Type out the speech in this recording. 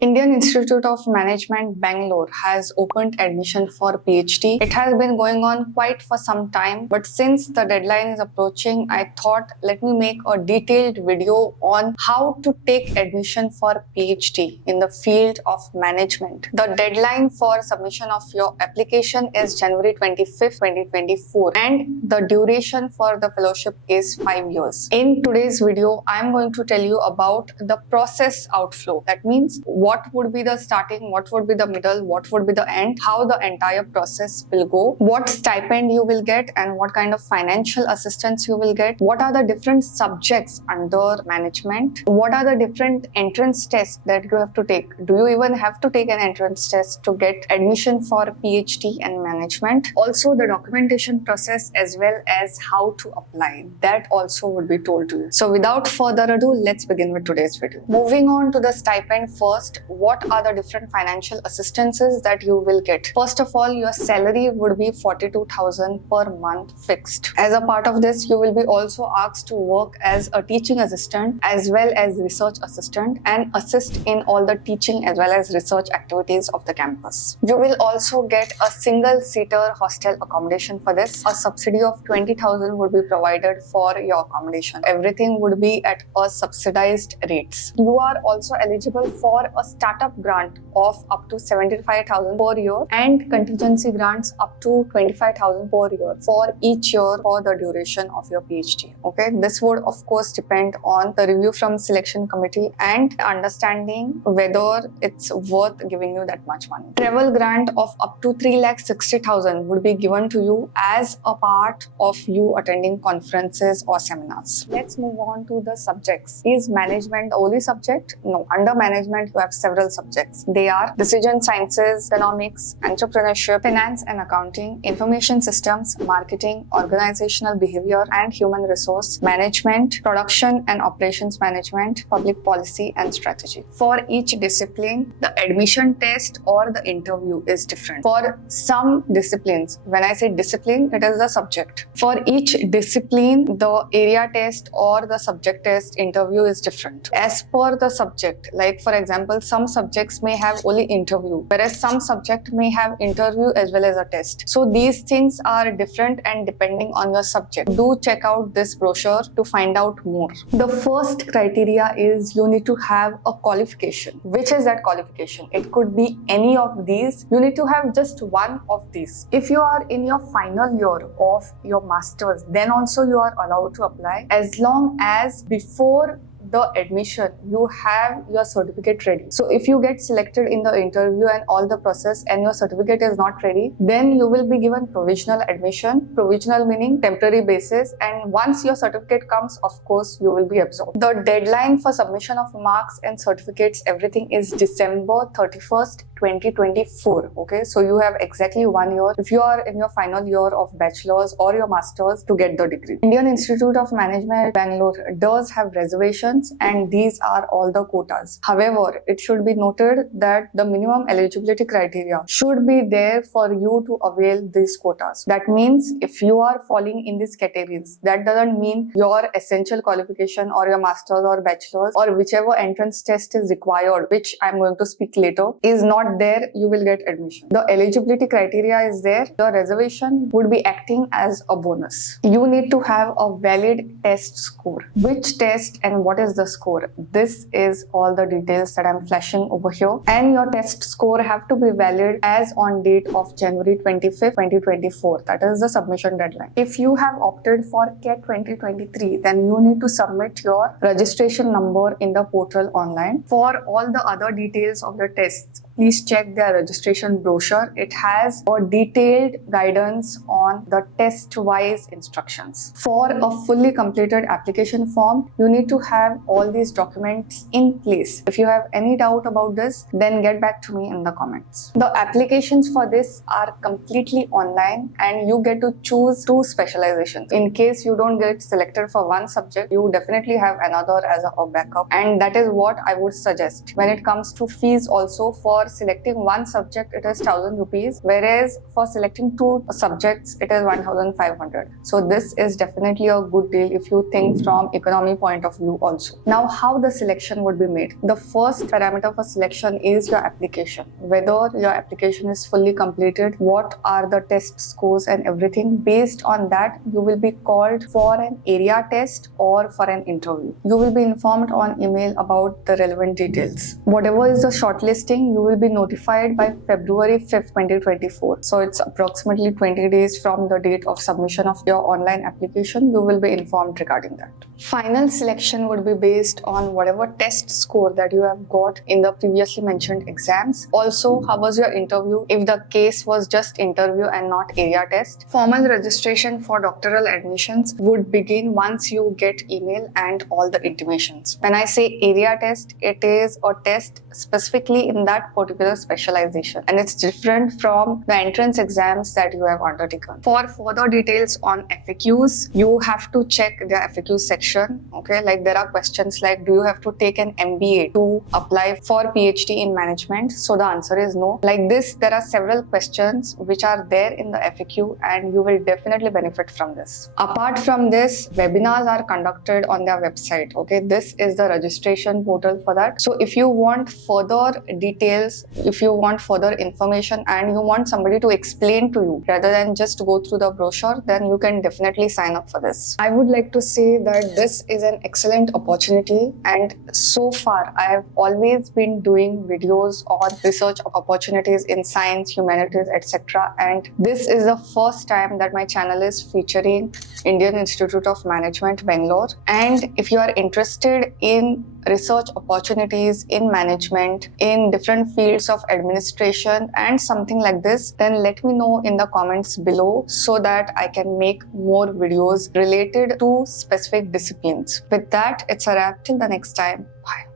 Indian Institute of Management, Bangalore has opened admission for PhD. It has been going on quite for some time, but since the deadline is approaching, I thought let me make a detailed video on how to take admission for PhD in the field of management. The deadline for submission of your application is January 25th, 2024, and the duration for the fellowship is 5 years. In today's video, I am going to tell you about the process outflow. That means what would be the starting, what would be the middle, what would be the end, how the entire process will go, what stipend you will get, and what kind of financial assistance you will get, what are the different subjects under management, what are the different entrance tests that you have to take. Do you even have to take an entrance test to get admission for PhD and management? Also, the documentation process as well as how to apply, that also would be told to you. So without further ado, let's begin with today's video. Moving on to the stipend first, what are the different financial assistances that you will get? First of all, your salary would be 42,000 per month fixed. As a part of this, you will be also asked to work as a teaching assistant as well as research assistant and assist in all the teaching as well as research activities of the campus. You will also get a single-seater hostel accommodation for this. A subsidy of 20,000 would be provided for your accommodation. Everything would be at a subsidized rates. You are also eligible for a startup grant of up to 75,000 per year and contingency grants up to 25,000 per year for each year for the duration of your PhD. Okay, this would of course depend on the review from selection committee and understanding whether it's worth giving you that much money. Travel grant of up to 3,60,000 would be given to you as a part of you attending conferences or seminars. Let's move on to the subjects. Is management the only subject? No. Under management, you have several subjects. They are decision sciences, economics, entrepreneurship, finance and accounting, information systems, marketing, organizational behavior and human resource management, production and operations management, public policy and strategy. For each discipline, the admission test or the interview is different. For some disciplines, when I say discipline, it is the subject. For each discipline, the area test or the subject test interview is different. As per the subject, like for example, some subjects may have only interview, whereas some subject may have interview as well as a test. So these things are different and depending on your subject. Do check out this brochure to find out more. The first criteria is you need to have a qualification. Which is that qualification? It could be any of these. You need to have just one of these. If you are in your final year of your masters, then also you are allowed to apply as long as before the admission you have your certificate ready. So if you get selected in the interview and all the process and your certificate is not ready, then you will be given provisional admission. Provisional meaning temporary basis, and once your certificate comes, of course you will be absorbed. The deadline for submission of marks and certificates, everything is December 31st 2024. Okay, so you have exactly 1 year if you are in your final year of bachelor's or your master's to get the degree. Indian Institute of Management Bangalore does have reservations and these are all the quotas. However, it should be noted that the minimum eligibility criteria should be there for you to avail these quotas. That means if you are falling in these categories, that doesn't mean your essential qualification or your master's or bachelor's or whichever entrance test is required, which I'm going to speak later, is not there, you will get admission. The eligibility criteria is there. The reservation would be acting as a bonus. You need to have a valid test score. Which test and what is the score? This is all the details that I'm flashing over here. And your test score have to be valid as on date of January 25th, 2024. That is the submission deadline. If you have opted for CAT 2023, then you need to submit your registration number in the portal online. For all the other details of the tests, please check their registration brochure. It has a detailed guidance on the test-wise instructions. For a fully completed application form, you need to have all these documents in place. If you have any doubt about this, then get back to me in the comments. The applications for this are completely online and you get to choose 2 specializations. In case you don't get selected for one subject, you definitely have another as a backup, and that is what I would suggest. When it comes to fees also, for selecting one subject, it is 1000 rupees, whereas for selecting two subjects, it is 1500. So this is definitely a good deal if you think from economy point of view also. Now, how the selection would be made? The first parameter for selection is your application. Whether your application is fully completed, what are the test scores and everything. Based on that, you will be called for an area test or for an interview. You will be informed on email about the relevant details. Whatever is the shortlisting, you will be notified by February 5th, 2024. So it's approximately 20 days from the date of submission of your online application. You will be informed regarding that. Final selection would be based on whatever test score that you have got in the previously mentioned exams. Also, how was your interview if the case was just interview and not area test. Formal registration for doctoral admissions would begin once you get email and all the intimations. When I say area test, it is a test specifically in that particular specialization, and it's different from the entrance exams that you have undertaken. For further details on FAQs, you have to check the FAQ section. Okay, like there are questions like, do you have to take an MBA to apply for PhD in management? So the answer is no. Like this, there are several questions which are there in the FAQ, and you will definitely benefit from this. Apart from this, webinars are conducted on their website. Okay, this is the registration portal for that. So if you want further details, if you want further information and you want somebody to explain to you rather than just go through the brochure, then you can definitely sign up for this. I would like to say that this is an excellent opportunity, and so far I have always been doing videos on research opportunities in science, humanities, etc. And this is the first time that my channel is featuring Indian Institute of Management, Bangalore. And if you are interested in research opportunities in management, in different fields of administration and something like this, then let me know in the comments below so that I can make more videos related to specific disciplines. With that, it's a wrap. Till the next time. Bye.